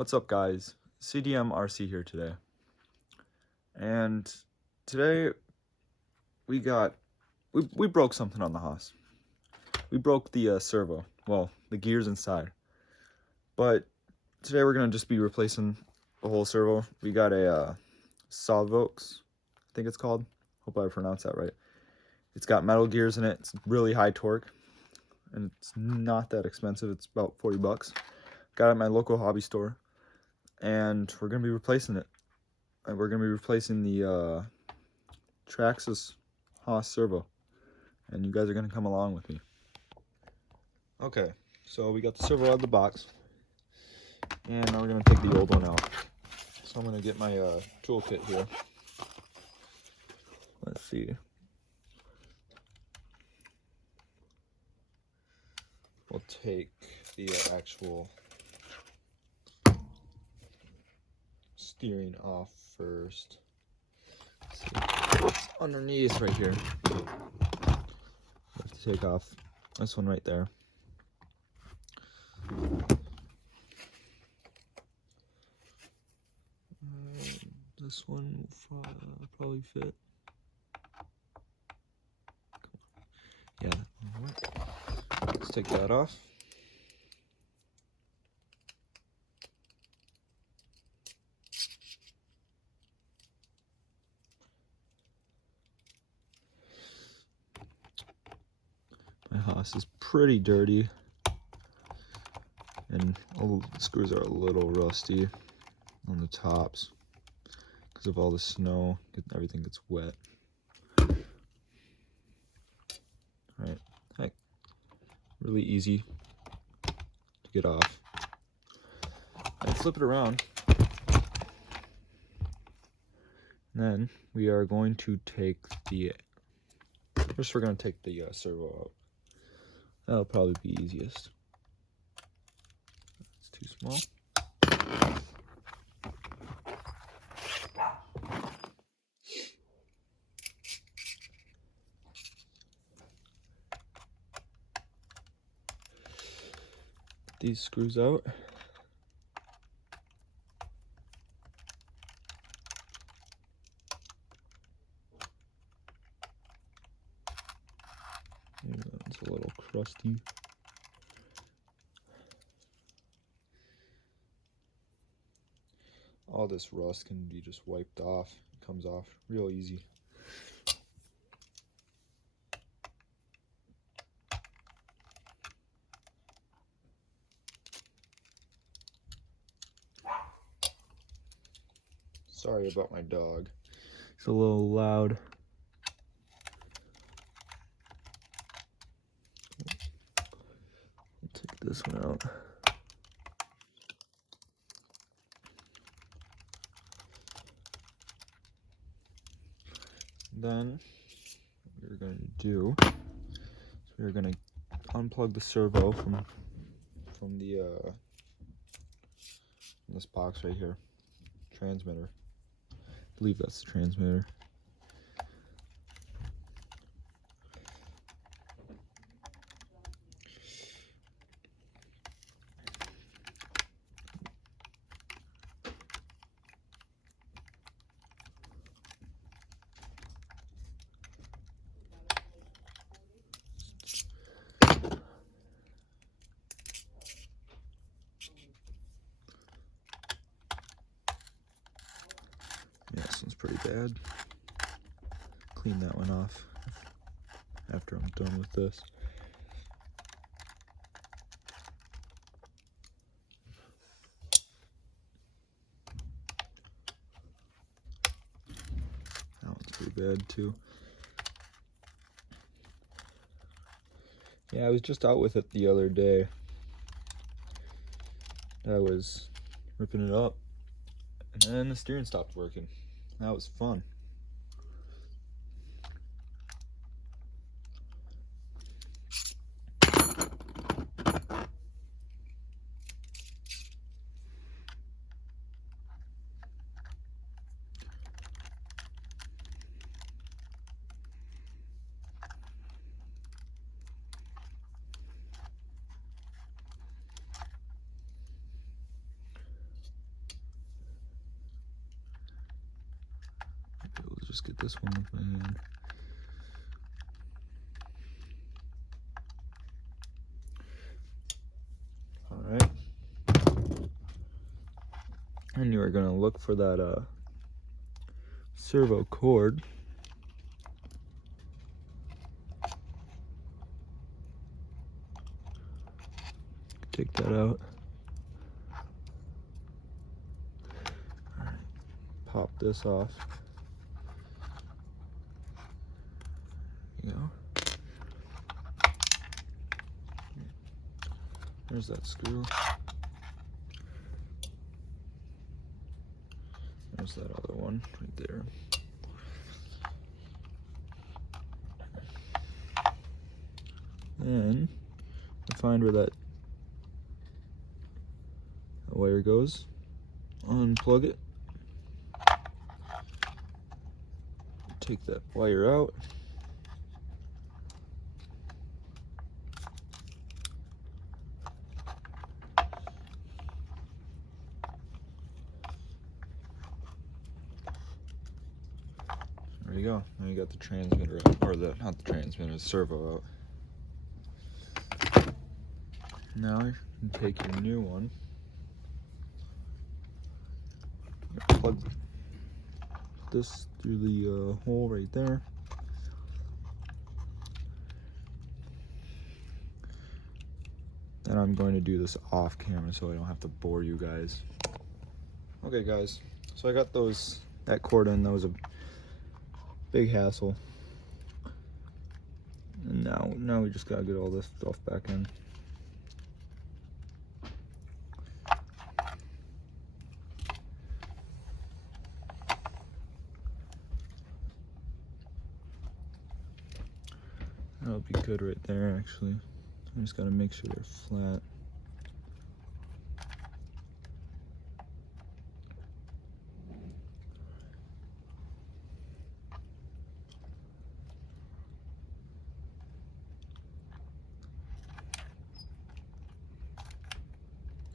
What's up, guys? CDMRC here today. And today we broke something on the Hoss. We broke the servo, well, the gears inside. But today we're gonna just be replacing the whole servo. We got a Servo, I think it's called. Hope I pronounced that right. It's got metal gears in it. It's really high torque, and it's not that expensive. It's about 40 bucks. Got it at my local hobby store, and we're gonna be replacing it. And we're gonna be replacing the Traxxas Hoss servo, and you guys are gonna come along with me. Okay, so we got the servo out of the box, and now we're gonna take the old one out. So I'm gonna get my toolkit here. Let's see. We'll take the actual steering off first. Let's see what's underneath right here. I have to take off this one right there. This one will probably fit. Yeah. Let's take that off. My Hoss is pretty dirty, and all the screws are a little rusty on the tops because of all the snow. Everything gets wet. Alright, heck, really easy to get off. And flip it around. And then we are going to take the, first we're going to take the servo out. That'll probably be easiest. It's too small. These screws out. It's a little crusty. All this rust can be just wiped off. It comes off real easy. Sorry about my dog. It's a little loud. I'll take this one out. Then what we're going to do is we're going to unplug the servo from the from this box right here. Transmitter. I believe that's the transmitter. Yeah, this one's pretty bad. Clean that one off after I'm done with this. That one's pretty bad too. Yeah, I was just out with it the other day. I was ripping it up, and then the steering stopped working. That was fun. just get this one with my hand. Alright. And you are going to look for that servo cord. Take that out. Alright. Pop this off. There you go. There's that screw. There's that other one right there. Then find where that wire goes. Unplug it. Take that wire out. There you go. Now you got the transmitter out, or not the transmitter, the servo out. Now you can take your new one, plug this through the hole right there. And I'm going to do this off camera so I don't have to bore you guys. Okay guys, so I got that cord in. That was a big hassle. And now we just gotta get all this stuff back in. That'll be good right there actually. I just gotta make sure they're flat.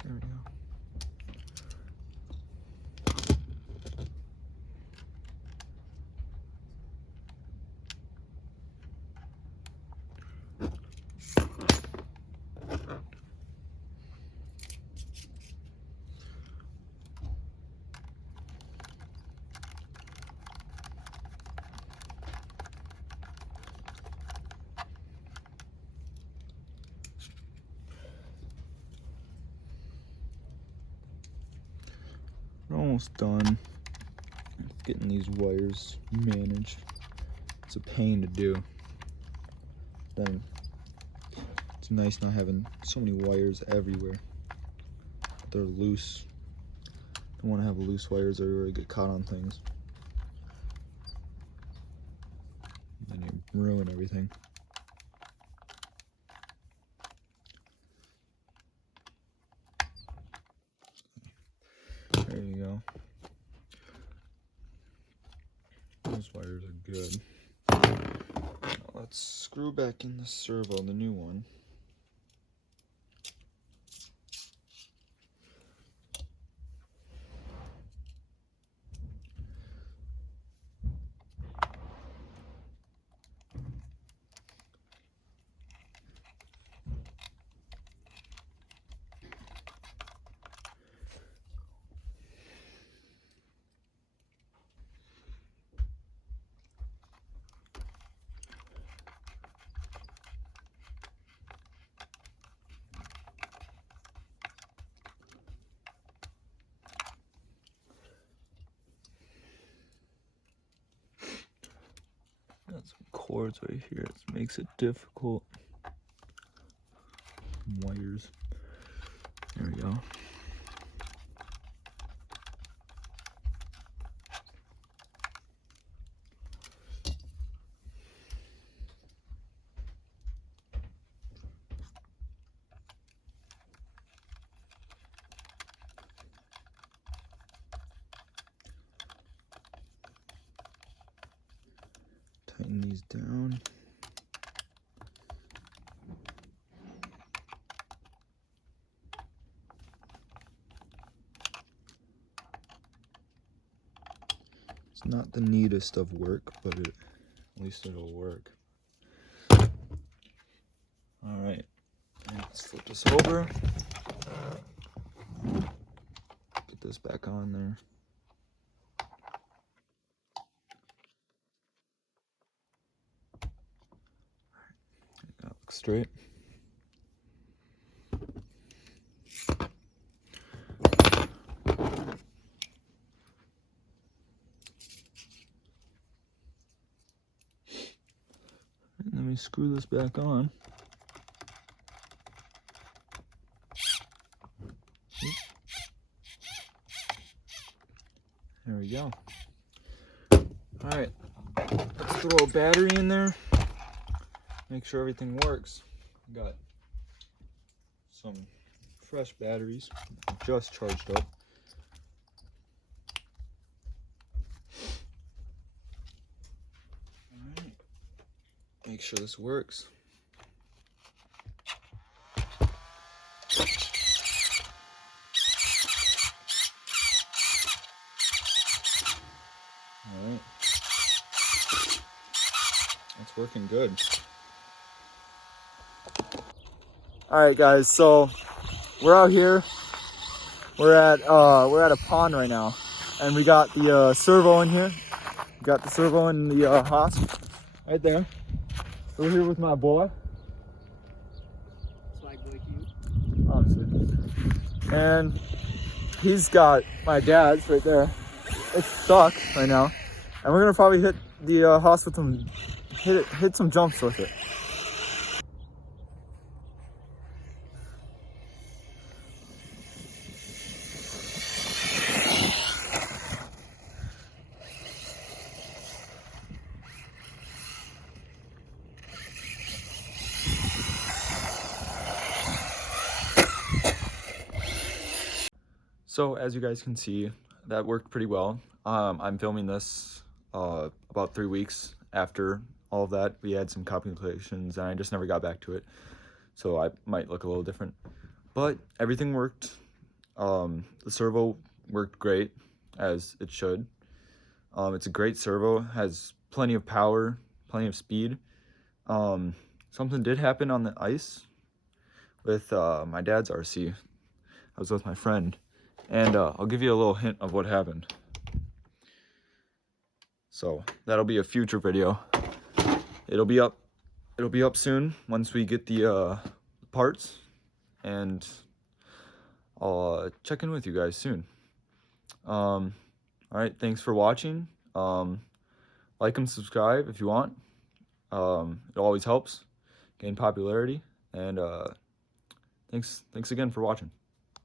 There we go. We're almost done getting these wires managed. It's a pain to do. Then it's nice not having so many wires everywhere. They're loose. Don't want to have loose wires everywhere, get caught on things. And then you ruin everything. There you go. Those wires are good. Now let's screw back in the servo, the new one. Got some cords right here. It makes it difficult. Wires. There we go. Tighten these down. It's not the neatest of work, but at least it'll work. Alright, let's flip this over. Get this back on there. That looks straight. And then we screw this back on. There we go. Alright, let's throw a battery in there. Make sure everything works. Got some fresh batteries, just charged up. Alright, make sure this works. Alright, it's working good. Alright guys, so we're out here. We're at a pond right now, and we got the servo in here. We got the servo and the Hoss right there. We're here with my boy. Swag boy cute. Honestly. And he's got my dad's right there. It's stuck right now, and we're gonna probably hit the Hoss with some hit some jumps with it. So as you guys can see, that worked pretty well. I'm filming this about 3 weeks after all of that. We had some complications and I just never got back to it. So I might look a little different. But everything worked. The servo worked great, as it should. It's a great servo, has plenty of power, plenty of speed. Something did happen on the ice with my dad's RC. I was with my friend. And I'll give you a little hint of what happened. So that'll be a future video. It'll be up soon once we get the parts, and I'll check in with you guys soon. All right, thanks for watching. Like and subscribe if you want. It always helps gain popularity. And thanks again for watching.